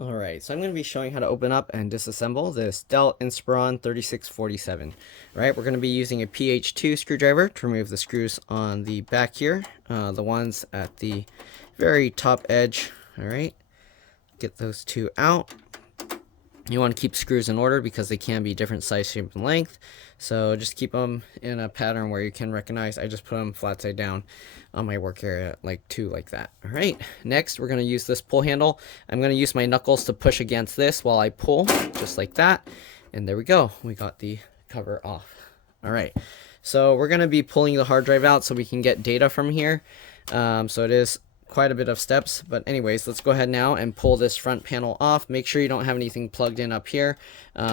Alright, so I'm going to be showing how to open up and disassemble this Dell Inspiron 3647. Alright, we're going to be using a PH2 screwdriver to remove the screws on the back here, the ones at the very top edge. Alright, get those two out. You want to keep screws in order because they can be different size, shape, and length. So just keep them in a pattern where you can recognize. I just put them flat side down on my work area, like two, like that. All right, next we're going to use this pull handle. I'm going to use my knuckles to push against this while I pull, just like that. And there we go. We got the cover off. All right, so we're going to be pulling the hard drive out so we can get data from here. So it is quite a bit of steps, but anyways, let's go ahead now and pull this front panel off. Make sure you don't have anything plugged in up here.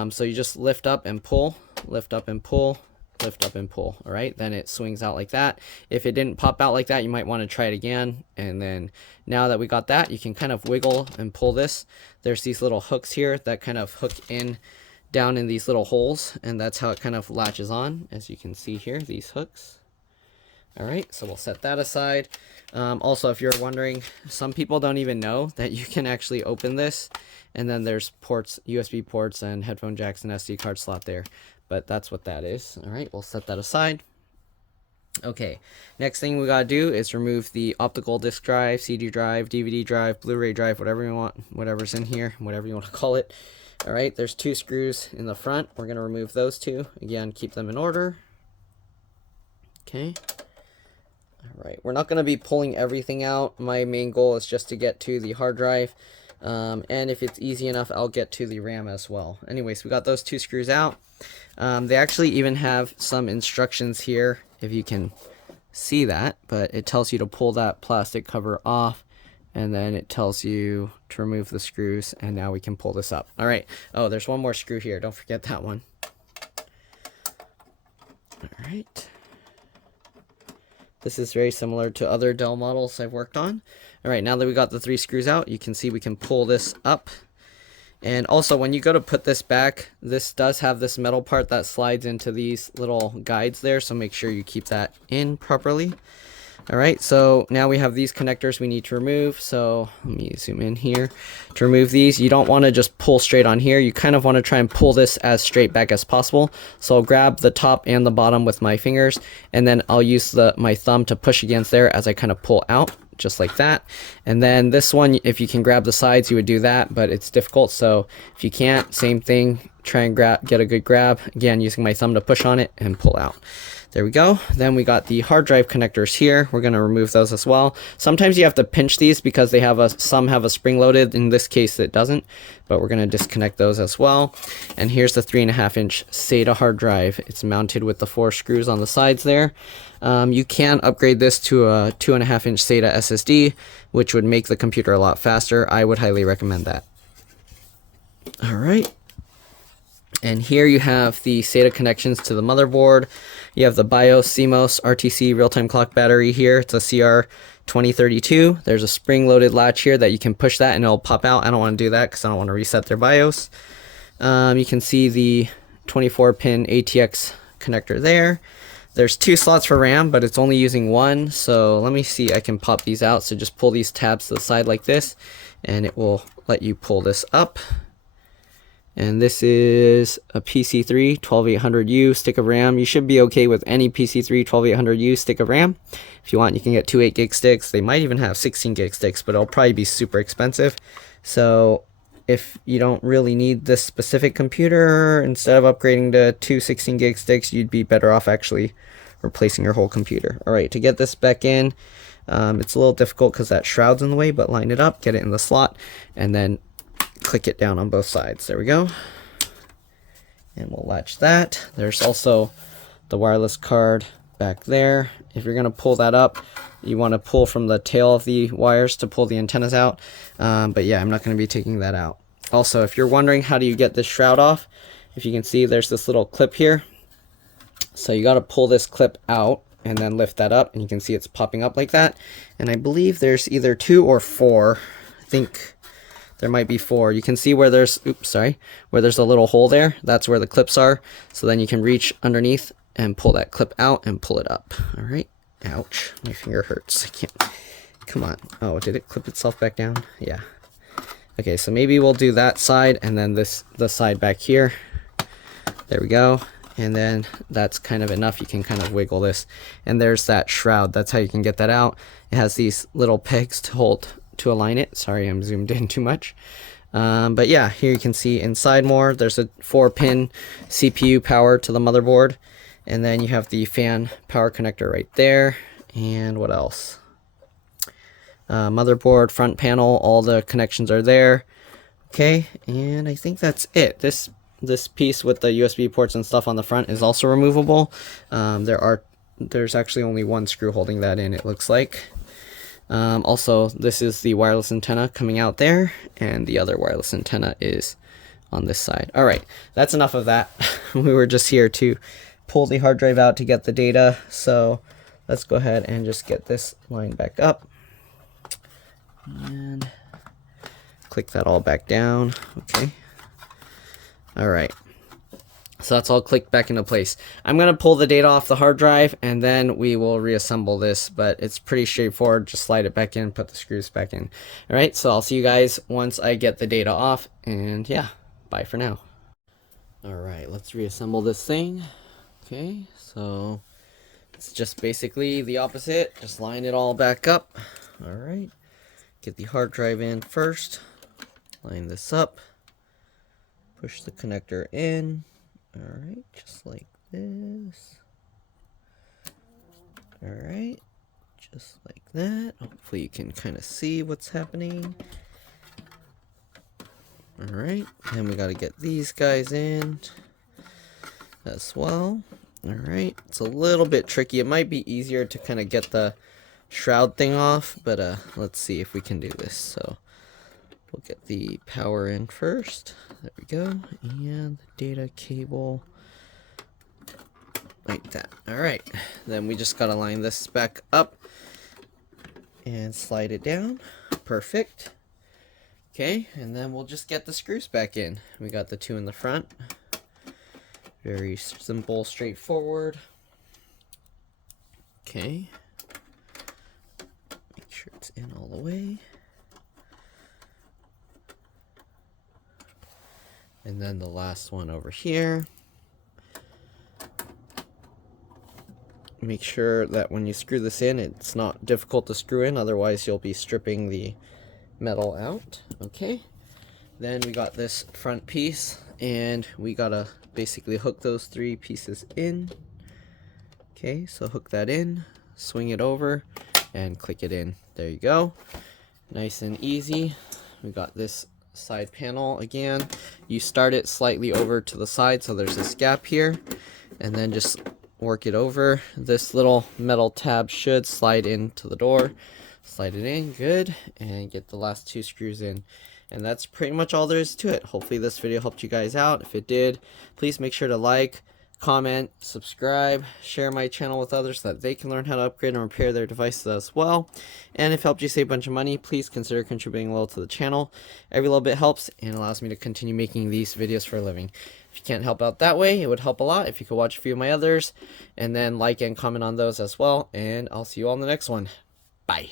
So you just lift up and pull, lift up and pull, lift up and pull. All right, then it swings out like that. If it didn't pop out like that, you might want to try it again. And then now that we got that, you can kind of wiggle and pull this. There's these little hooks here that kind of hook in down in these little holes, and that's how it kind of latches on, as you can see here, these hooks. All right, so we'll set that aside. Also, if you're wondering, some people don't even know that you can actually open this, and then there's ports, USB ports and headphone jacks and SD card slot there, but that's what that is. All right, we'll set that aside. Okay, next thing we gotta do is remove the optical disk drive, CD drive, DVD drive, Blu-ray drive, whatever you want, whatever's in here, whatever you want to call it. All right, there's two screws in the front. We're gonna remove those two. Again, keep them in order. Okay. All right, we're not going to be pulling everything out. My main goal is just to get to the hard drive. And if it's easy enough, I'll get to the RAM as well. Anyways, we got those two screws out. They actually even have some instructions here, if you can see that. But it tells you to pull that plastic cover off. And then it tells you to remove the screws. And now we can pull this up. All right. Oh, there's one more screw here. Don't forget that one. All right. This is very similar to other Dell models I've worked on. All right, now that we got the three screws out, you can see we can pull this up. And also, when you go to put this back, this does have this metal part that slides into these little guides there, so make sure you keep that in properly. All right, so now we have these connectors we need to remove. So let me zoom in here. To remove these, you don't want to just pull straight on here. You kind of want to try and pull this as straight back as possible. So I'll grab the top and the bottom with my fingers, and then I'll use my thumb to push against there as I kind of pull out, just like that. And then this one, if you can grab the sides, you would do that, but it's difficult. So if you can't, same thing, try and get a good grab. Again, using my thumb to push on it and pull out. There we go. Then we got the hard drive connectors here. We're going to remove those as well. Sometimes you have to pinch these because they have some have a spring loaded. In this case, it doesn't, but we're going to disconnect those as well. And here's the 3.5-inch SATA hard drive. It's mounted with the 4 screws on the sides there. You can upgrade this to a 2.5-inch SATA SSD, which would make the computer a lot faster. I would highly recommend that. All right. And here you have the SATA connections to the motherboard. You have the BIOS, CMOS, RTC real-time clock battery here. It's a CR2032. There's a spring-loaded latch here that you can push that and it'll pop out. I don't want to do that because I don't want to reset their BIOS. You can see the 24-pin ATX connector there. There's 2 slots for RAM, but it's only using 1. So let me see, I can pop these out. So just pull these tabs to the side like this, and it will let you pull this up. And this is a PC3 12800U stick of RAM. You should be okay with any PC3 12800U stick of RAM. If you want, you can get 2 8-gig sticks. They might even have 16-gig sticks, but it'll probably be super expensive. So if you don't really need this specific computer, instead of upgrading to 2 16-gig sticks, you'd be better off actually replacing your whole computer. All right, to get this back in, it's a little difficult because that shroud's in the way, but line it up, get it in the slot, and then click it down on both sides. There we go. And we'll latch that. There's also the wireless card back there. If you're going to pull that up, you want to pull from the tail of the wires to pull the antennas out. But yeah, I'm not going to be taking that out. Also, if you're wondering how do you get this shroud off, if you can see, there's this little clip here. So you got to pull this clip out and then lift that up, and you can see it's popping up like that. And I believe there's either 2 or 4. I think there might be 4. You can see where there's, where there's a little hole there. That's where the clips are. So then you can reach underneath and pull that clip out and pull it up. All right. Ouch. My finger hurts. I can't. Come on. Oh, did it clip itself back down? Yeah. Okay, so maybe we'll do that side and then the side back here. There we go. And then that's kind of enough. You can kind of wiggle this. And there's that shroud. That's how you can get that out. It has these little pegs to align it. Sorry, I'm zoomed in too much. But yeah, here you can see inside more. There's a 4-pin CPU power to the motherboard. And then you have the fan power connector right there. And what else? Motherboard, front panel, all the connections are there. Okay, and I think that's it. This piece with the USB ports and stuff on the front is also removable. There's actually only one screw holding that in, it looks like. Also, this is the wireless antenna coming out there, and the other wireless antenna is on this side. All right, that's enough of that. We were just here to pull the hard drive out to get the data, so let's go ahead and just get this line back up. And click that all back down. Okay. All right. So that's all clicked back into place. I'm going to pull the data off the hard drive and then we will reassemble this, but it's pretty straightforward. Just slide it back in, put the screws back in. All right. So I'll see you guys once I get the data off, and yeah, bye for now. All right, let's reassemble this thing. Okay. So it's just basically the opposite. Just line it all back up. All right. Get the hard drive in first, line this up, push the connector in, alright, just like this, alright, just like that. Hopefully you can kind of see what's happening. Alright, then we got to get these guys in as well. Alright, it's a little bit tricky. It might be easier to kind of get the shroud thing off, but let's see if we can do this. So we'll get the power in first. There we go. And the data cable like that. All right, then we just gotta line this back up and slide it down. Perfect. Okay, and then we'll just get the screws back in. We got the 2 in the front. Very simple, straightforward. Okay, sure it's in all the way. And then the last one over here. Make sure that when you screw this in, it's not difficult to screw in, otherwise you'll be stripping the metal out. Okay, then we got this front piece, and we gotta basically hook those 3 pieces in. Okay, so hook that in, swing it over, and click it in. There you go. Nice and easy. We got this side panel again. You start it slightly over to the side, so there's this gap here, and then just work it over. This little metal tab should slide into the door. Slide it in, good, and get the last 2 screws in. And that's pretty much all there is to it. Hopefully this video helped you guys out. If it did, please make sure to like, comment, subscribe, share my channel with others so that they can learn how to upgrade and repair their devices as well. And if it helped you save a bunch of money, please consider contributing a little to the channel. Every little bit helps and allows me to continue making these videos for a living. If you can't help out that way, it would help a lot if you could watch a few of my others and then like and comment on those as well. And I'll see you all in the next one. Bye.